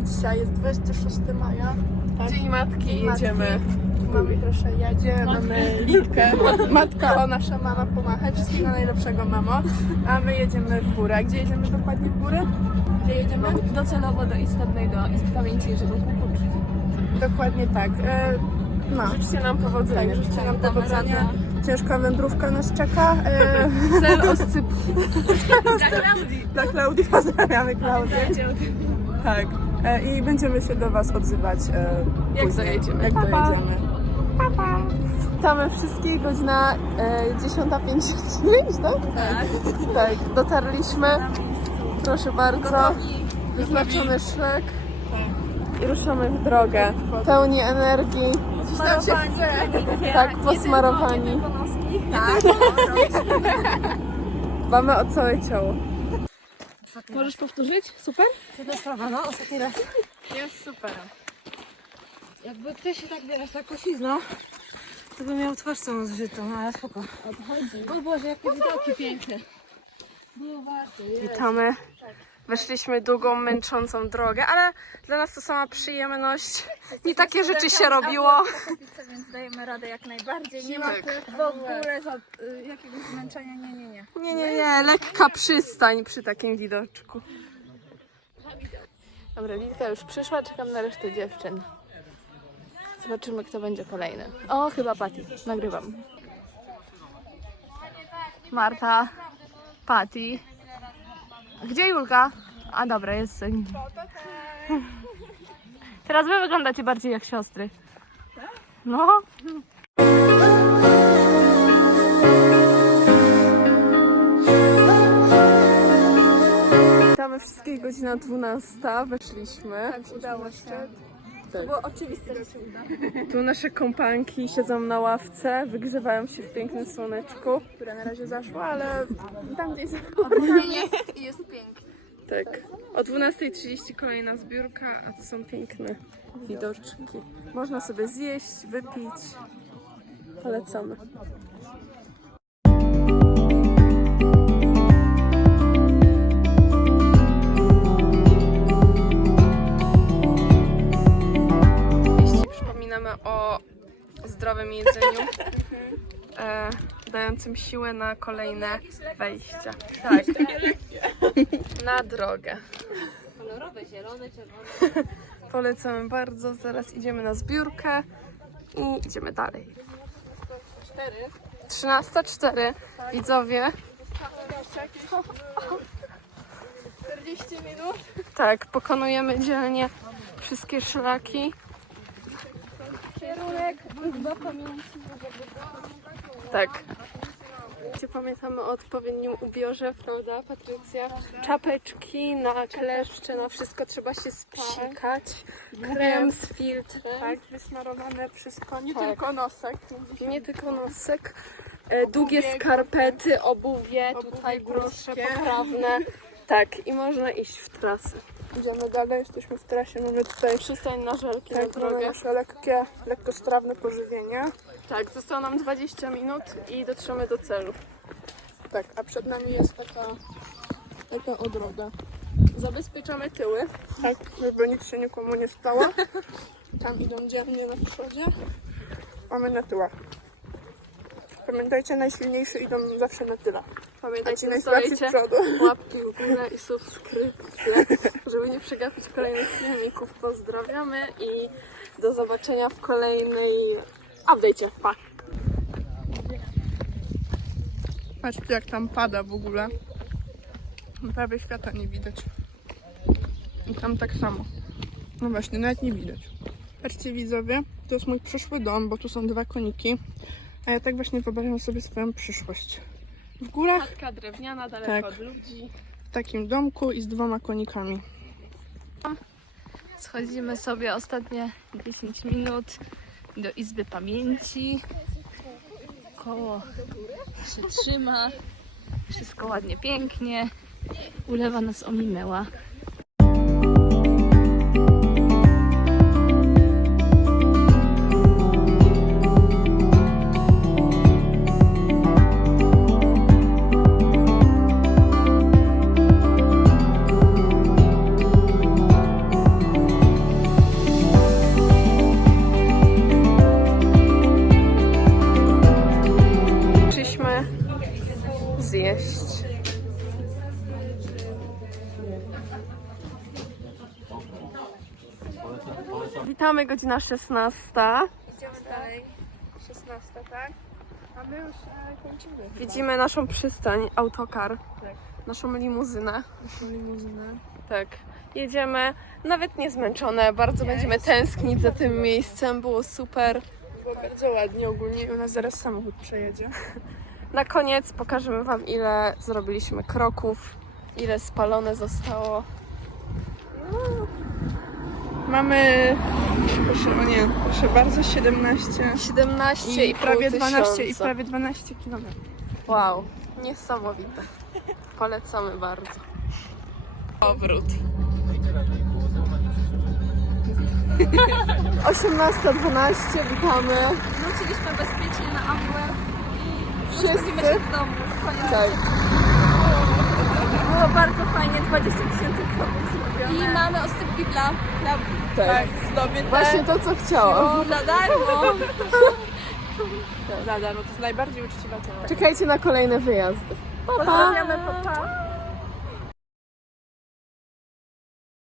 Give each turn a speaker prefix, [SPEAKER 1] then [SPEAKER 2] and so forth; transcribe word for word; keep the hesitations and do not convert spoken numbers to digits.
[SPEAKER 1] Dzisiaj jest dwudziestego szóstego maja. Tak?
[SPEAKER 2] Dzień Matki i jedziemy.
[SPEAKER 1] Mamy proszę jedzie, mamy Litkę. Matka, o nasza mama pomacha. Wszystkiego najlepszego, mamo. A my jedziemy w górę. Gdzie jedziemy dokładnie w górę? Gdzie jedziemy?
[SPEAKER 2] Docelowo do Istotnej, do Izby Pamięci Jerzego Kukuczki.
[SPEAKER 1] Dokładnie tak. E, no.
[SPEAKER 2] Życzcie nam powodzenia.
[SPEAKER 1] Tak, życzcie nam
[SPEAKER 2] Damy
[SPEAKER 1] powodzenia.
[SPEAKER 2] radę.
[SPEAKER 1] Ciężka wędrówka nas czeka. E,
[SPEAKER 2] Cel oscyp. Dla Klaudii.
[SPEAKER 1] Dla Klaudii pozdrawiamy Klaudię. Tak. E, I będziemy się do Was odzywać e,
[SPEAKER 2] Jak
[SPEAKER 1] później,
[SPEAKER 2] dojedziemy.
[SPEAKER 1] Jak
[SPEAKER 2] Pa, pa.
[SPEAKER 1] dojedziemy. Pa, pa. Witamy wszystkich, godzina e, dziesiąta pięćdziesiąt dziewięć, tak?
[SPEAKER 2] Tak.
[SPEAKER 1] Tak, dotarliśmy. Proszę bardzo. Wyznaczony szlak. I ruszamy w drogę. Pełni energii.
[SPEAKER 2] Nam się chce.
[SPEAKER 1] Tak, posmarowani.
[SPEAKER 2] Tak.
[SPEAKER 1] Dbamy o całe ciało.
[SPEAKER 2] Możesz powtórzyć? Super?
[SPEAKER 3] Jedna sprawa, no, ostatni raz.
[SPEAKER 2] Jest super.
[SPEAKER 3] Jakby ty się tak wiesz, tak poślizgnął, to by miał twarz całą zżytą, no ale spoko. O Boże, jakie widoki piękne. Było warto, jest.
[SPEAKER 1] Witamy. Weszliśmy długą, męczącą drogę, ale dla nas to sama przyjemność. Nie takie rzeczy się robiło.
[SPEAKER 4] Więc dajemy radę jak najbardziej. Nie ma
[SPEAKER 1] Tak.
[SPEAKER 4] w ogóle za, y, jakiegoś zmęczenia, nie, nie, nie.
[SPEAKER 1] Nie, nie, nie. Lekka przystań przy takim widoczku. Dobra, Litka już przyszła, czekam na resztę dziewczyn. Zobaczymy, kto będzie kolejny. O, chyba Patty. Nagrywam. Marta, Patty. Gdzie Julka? A dobra, jest. Teraz wy wyglądacie bardziej jak siostry. No. Witamy wszystkich, godzina dwunasta, weszliśmy.
[SPEAKER 4] Tak, udało się.
[SPEAKER 1] Tak.
[SPEAKER 4] To było oczywiste, że się uda.
[SPEAKER 1] Tu nasze kompanki siedzą na ławce, wygrzewają się w pięknym słoneczku, które na razie zaszło, ale tam gdzieś zaszło.
[SPEAKER 4] Jest i jest pięknie.
[SPEAKER 1] Tak. O dwunasta trzydzieści kolejna zbiórka, a to są piękne widoczki. Można sobie zjeść, wypić. Polecamy. Jeśli przypominamy o zdrowym jedzeniu, e, dającym siłę na kolejne wejścia. Tak. Na drogę.
[SPEAKER 3] Kolorowe, zielone, czerwone.
[SPEAKER 1] Polecamy bardzo. Zaraz idziemy na zbiórkę i idziemy dalej. trzynasta cztery. Widzowie.
[SPEAKER 2] czterdzieści minut.
[SPEAKER 1] Tak, pokonujemy dzielnie wszystkie szlaki.
[SPEAKER 4] Kierunek, Izba Pamięci.
[SPEAKER 1] Tak. Gdzie pamiętamy o odpowiednim ubiorze, prawda, Patrycja? Czapeczki na kleszcze, na wszystko trzeba się spsikać. Krem z filtrem.
[SPEAKER 2] Tak, wysmarowane wszystko, nie
[SPEAKER 1] Tak.
[SPEAKER 2] tylko nosek.
[SPEAKER 1] Nie tylko nosek. E, długie skarpety, obuwie, tutaj
[SPEAKER 2] Obuwie
[SPEAKER 1] grubsze,
[SPEAKER 2] górskie.
[SPEAKER 1] poprawne. Tak, i można iść w trasę. Idziemy dalej, jesteśmy w trasie, mamy tutaj przystań na żelki
[SPEAKER 2] Tak,
[SPEAKER 1] na drogę.
[SPEAKER 2] mamy
[SPEAKER 1] nasze lekkie, lekkostrawne pożywienie. Tak, zostało nam dwadzieścia minut i dotrzemy do celu.
[SPEAKER 2] Tak, a przed nami jest taka, taka odroga.
[SPEAKER 1] Zabezpieczamy tyły.
[SPEAKER 2] Tak, żeby nic się nikomu nie stało. Tam idą dzielnie na przodzie, a my na tyłach. Pamiętajcie, najsilniejsi idą zawsze na tyle. A
[SPEAKER 1] Pamiętajcie,
[SPEAKER 2] ci najsłabsi z
[SPEAKER 1] zostawiajcie
[SPEAKER 2] przodu.
[SPEAKER 1] łapki w górę i subskrypcje, żeby nie przegapić kolejnych filmików. Pozdrawiamy i do zobaczenia w kolejnej update'cie. Pa!
[SPEAKER 2] Patrzcie, jak tam pada w ogóle. Prawie świata nie widać. I tam tak samo. No właśnie, nawet nie widać. Patrzcie, widzowie, to jest mój przyszły dom, bo tu są dwa koniki. A ja tak właśnie wyobrażam sobie swoją przyszłość. W górach,
[SPEAKER 1] Chatka drewniana, daleko
[SPEAKER 2] Tak.
[SPEAKER 1] od ludzi.
[SPEAKER 2] w takim domku i z dwoma konikami.
[SPEAKER 1] Schodzimy sobie ostatnie dziesięć minut do Izby Pamięci. Koło się trzyma. Wszystko ładnie, pięknie. Ulewa nas ominęła. jeść. Witamy, godzina szesnasta.
[SPEAKER 2] Idziemy dalej. szesnasta, tak? A my już e, kończymy.
[SPEAKER 1] Widzimy naszą przystań, autokar.
[SPEAKER 2] Tak.
[SPEAKER 1] Naszą limuzynę.
[SPEAKER 2] Naszą limuzynę.
[SPEAKER 1] Tak. Jedziemy, nawet nie zmęczone, bardzo będziemy tęsknić za tym miejscem, było super.
[SPEAKER 2] Było bardzo ładnie ogólnie i u nas zaraz samochód przejedzie.
[SPEAKER 1] Na koniec pokażemy Wam, ile zrobiliśmy kroków, ile spalone zostało.
[SPEAKER 2] Mamy, proszę, o nie, proszę bardzo, siedemnaście
[SPEAKER 1] siedemnaście
[SPEAKER 2] i,
[SPEAKER 1] i
[SPEAKER 2] prawie
[SPEAKER 1] pół
[SPEAKER 2] dwanaście i
[SPEAKER 1] tysiąca.
[SPEAKER 2] prawie dwanaście kilometrów.
[SPEAKER 1] Wow, niesamowite. Polecamy bardzo. Powrót. osiemnasta dwanaście, witamy.
[SPEAKER 4] Wróciliśmy bezpiecznie na A W F i
[SPEAKER 1] Wszyscy.
[SPEAKER 4] wróciliśmy się do domu w koniec.
[SPEAKER 1] Tak.
[SPEAKER 4] Było bardzo fajnie, dwadzieścia tysięcy kroków zrobione. I mamy ostępki dla, dla
[SPEAKER 1] Tak.
[SPEAKER 2] zdobyte.
[SPEAKER 1] Właśnie to, co chciałam.
[SPEAKER 4] za darmo.
[SPEAKER 2] Za darmo, to jest najbardziej uczciwa cena.
[SPEAKER 1] Czekajcie na kolejne wyjazdy.
[SPEAKER 4] Pozdrawiamy, papa.